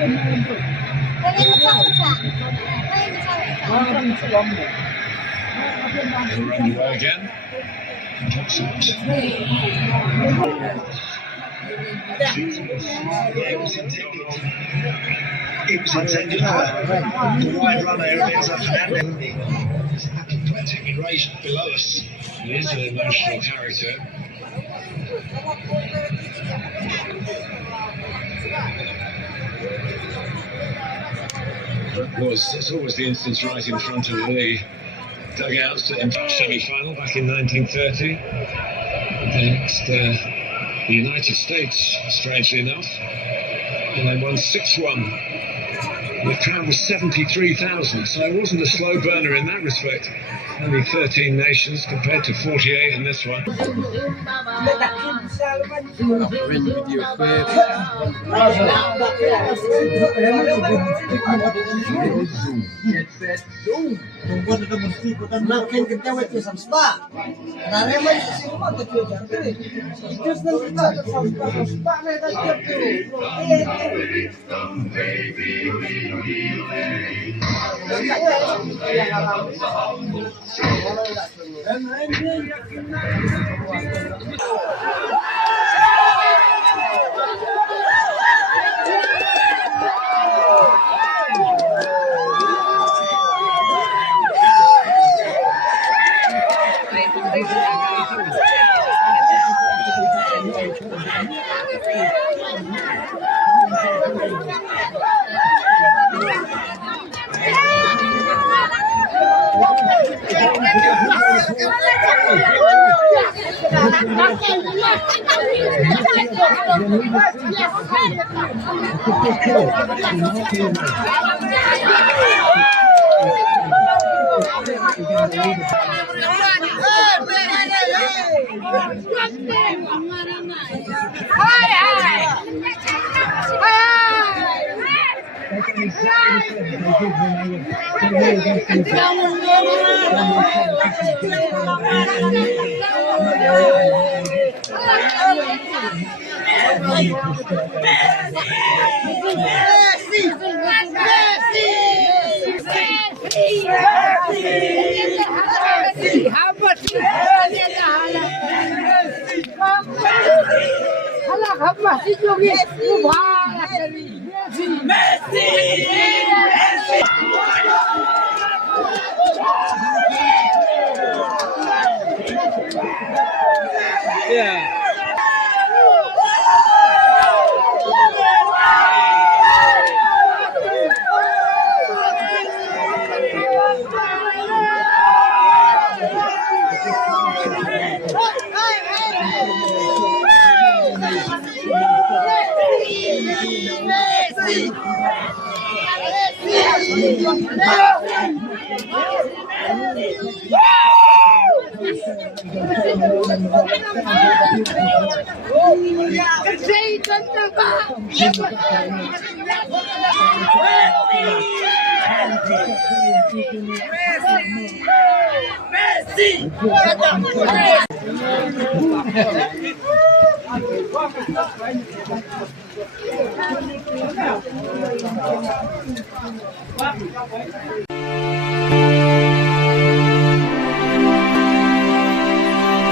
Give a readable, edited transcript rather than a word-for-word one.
They're underway again. It was intended the wide runner Enzo Fernandez. Apoplectic rage below us. He is an emotional character. It's always the instance right in front of the dugouts in the semi-final back in 1930 against the United States, strangely enough, and they won 6-1. The crowd was 73,000, so it wasn't a slow burner in that respect. Only 13 nations compared to 48 in this one.